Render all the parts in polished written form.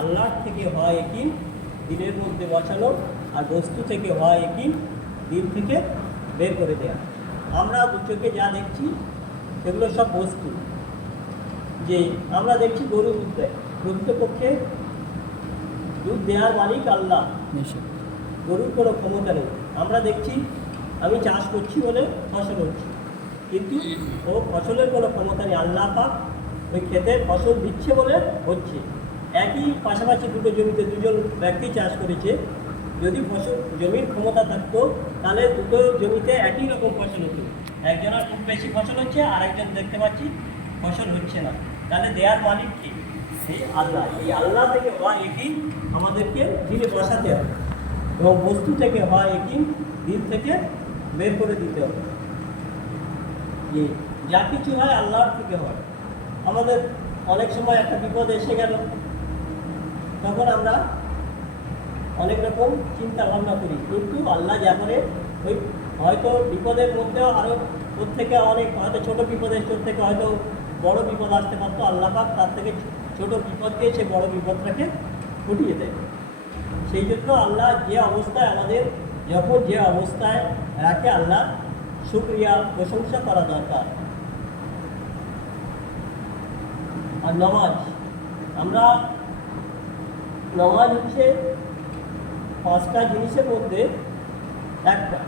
আল্লাহর থেকে হয় একিন দিলের মধ্যে বসানো, আর বস্তু থেকে হয় একিন দিল থেকে বের করে দেয়া। আমরা দু চোখে যা দেখছি সেগুলো সব বস্তু। যে আমরা দেখছি গরু দুধ দেয়, প্রকৃতপক্ষে দুধ দেওয়ার মালিক আল্লাহ, গরুর কোনো ক্ষমতা নেই। আমরা দেখছি আমি চাষ করছি বলে ফসল হচ্ছে, কিন্তু ও ফসলের কোনো ক্ষমতা নেই। আল্লাহ পাক ওই ক্ষেতে ফসল দিচ্ছে বলে হচ্ছে। একই পাশাপাশি দুটো জমিতে দুজন ব্যক্তি চাষ করেছে, যদি জমির ক্ষমতা থাকতো তাহলে দুটো জমিতে একই রকম ফসল হতো। একজনের খুব বেশি ফসল হচ্ছে, আর একজন দেখতে পাচ্ছি ফসল হচ্ছে না। তাহলে দেয়ার মালিক কি? সেই আল্লাহ। এই আল্লাহ থেকে হয় একই আমাদেরকে দিলে বসাতে হবে, এবং বস্তু থেকে হয় একই দিল থেকে বের করে দিতে হবে। যে যা কিছু হয় আল্লাহর থেকে হয়। আমাদের অনেক সময় একটা বিপদ এসে গেল, তখন আমরা অনেক রকম চিন্তা ভাবনা করি, কিন্তু আল্লাহ যা করে ওই হয়তো বিপদের মধ্যেও আরও ওর থেকে অনেক, হয়তো ছোটো বিপদের চোর থেকে হয়তো বড় বিপদ আসতে পারতো, আল্লাহ পাক তার থেকে ছোটো বিপদ দিয়ে সে বড় বিপদটাকে ফুটিয়ে দেয়। সেই জন্য আল্লাহ যে অবস্থায় আমাদের যখন যে অবস্থায় রাখে, আল্লাহ শুকরিয়া প্রশংসা করা দরকার। আর নামাজ, আমরা নামাজ হচ্ছে পাঁচটা জিনিসের মধ্যে একটা,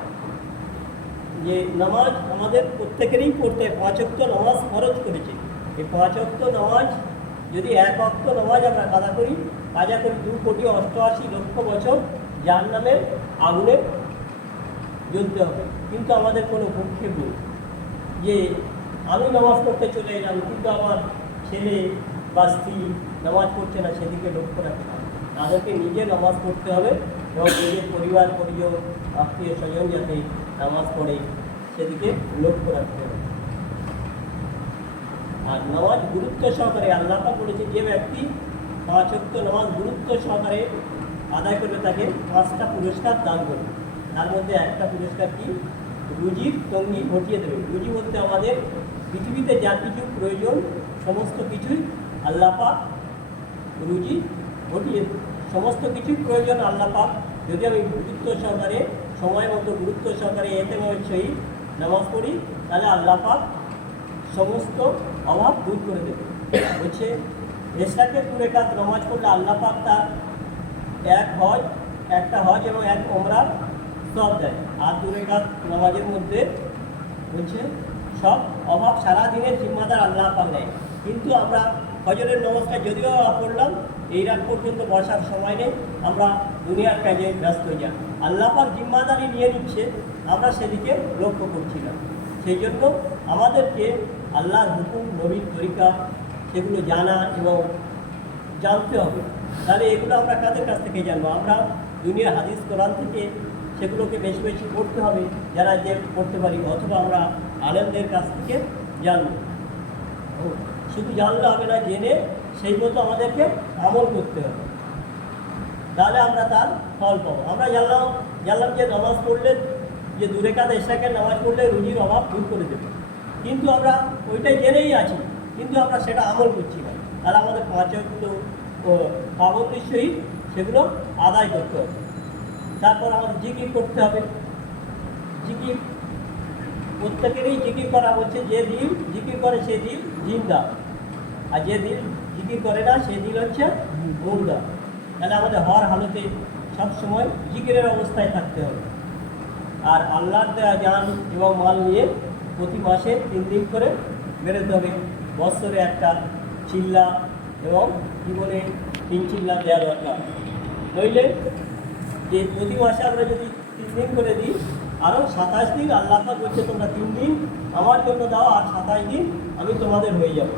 যে নামাজ আমাদের প্রত্যেকেরই পড়তে হয়। 5 ওয়াক্ত নামাজ ফরজ করেছে। এই 5 ওয়াক্ত নামাজ যদি 1 ওয়াক্ত নামাজ আমরা কাজা করি 2,88,00,000 বছর জাহান্নামের আগুনে জ্বলতে হবে। কিন্তু আমাদের কোনো ভূক্ষেপ নেই যে আমি নামাজ পড়তে চলে এলাম, কিন্তু আমার ছেলে বা স্ত্রী নামাজ পড়ছে না, সেদিকে লক্ষ্য রাখতে হবে। তাদেরকে নিজে নামাজ পড়তে হবে, এবং নিজের পরিবার পরিজন আত্মীয় স্বজন যাতে নামাজ পড়ে সেদিকে লক্ষ্য রাখতে হবে। আর নামাজ গুরুত্ব সহকারে আল্লাহ পাক বলেছে, যে ব্যক্তি 5 ওয়াক্ত নামাজ গুরুত্ব সহকারে আদায় করবে তাকে 5টা পুরস্কার দান করবে। তার মধ্যে একটা পুরস্কার কি? রুজির তঙ্গি ঘটিয়ে দেবে। রুজি বলতে আমাদের পৃথিবীতে যা কিছু প্রয়োজন সমস্ত কিছুই আল্লাহ পাক রুজি ঘটিয়ে দেবে। সমস্ত কিছুই প্রয়োজন আল্লাহ পাক যদি আমি গুরুত্ব সহকারে সময় মতো গুরুত্ব সহকারে এতেমামের সহিত নামাজ পড়ি, তাহলে আল্লাহ পাক সমস্ত অভাব দূর করে দেবে। হচ্ছে এশরাকে 2 রাকাত নামাজ পড়লে আল্লাহ পাক তার একটা হজ এবং 1 ওমরা সব দেয়। আর 2 রাকাত নামাজের মধ্যে হচ্ছে সব অভাব সারাদিনের জিম্মাদার আল্লাহ পাক নেয়। কিন্তু আমরা ফজরের নমাজটা যদিও পড়লাম, এই রাত পর্যন্ত বসার সময় নেই, আমরা দুনিয়ার কাজে ব্যস্ত হয়ে যাই। আল্লাহ পাক জিম্মাদারি নিয়ে নিচ্ছে, আমরা সেদিকে লক্ষ্য করছি না। সেই জন্য আমাদেরকে আল্লাহর হুকুম, নবীর তরিকা সেগুলো জানা এবং জানতে হবে। তাহলে এগুলো আমরা কাদের কাছ থেকে জানবো? আমরা দুনিয়ার হাদিস কোরআন থেকে সেগুলোকে বেশি বেশি পড়তে হবে, যারা যে পড়তে পারি, অথবা আমরা আলেমদের কাছ থেকে জানবো। শুধু জানলে হবে না, জেনে সেই মতো আমাদেরকে আমল করতে হবে, তাহলে আমরা তার ফল পাবো। আমরা জানলাম যে নামাজ পড়লে, যে 2 রাকাত এশরাকের নামাজ পড়লে রুজির অভাব দূর করে দেবে, কিন্তু আমরা ওইটাই জেনেই আছি, কিন্তু আমরা সেটা আমল করছি না। তাহলে আমাদের 5 ওয়াক্ত পাবন্দির সহিত সেগুলো আদায় করতে হবে। তারপর আমাদের জিকির করতে হবে। জিকির প্রত্যেকেরই জিকির করা হচ্ছে। যে দিল জিকির করে সে দিল জিন্দা, আর যে দিল জিকির করে না সে দিল হচ্ছে মুর্দা। তাহলে আমাদের হর হালতে সবসময় জিকিরের অবস্থায় থাকতে হবে। আর আল্লাহর দেওয়া জান এবং মাল নিয়ে প্রতি মাসে 3 দিন করে বেরোতে হবে। বৎসরে একটা চিল্লা এবং জীবনে 3 চিল্লা দেওয়া দরকার। নইলে যে প্রতি মাসে আমরা যদি 3 দিন করে দিই, আরও 27 দিন আল্লাহ পাক বলছে তোমরা 3 দিন আমার জন্য দাও, আর 27 দিন আমি তোমাদের হয়ে যাব।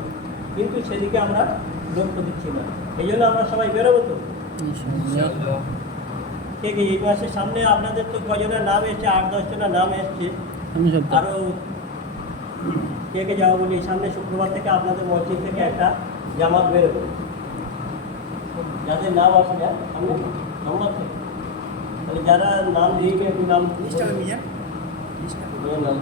কিন্তু সেদিকে আমরা লক্ষ্য দিচ্ছি না। এই জন্য আমরা সবাই বেরোবো তো। কে কে এই মাসের সামনে আপনাদের তো কজনের নাম এসছে? 8-10 জনের নাম এসছে। আরও কে কে যাবো বলি? সামনে শুক্রবার থেকে আপনাদের মসজিদ থেকে একটা জামাত বেরোবে, যাদের নাম আসে না আমরা নম্বর থেকে। তাহলে যারা নাম দিয়ে একটু নাম নাম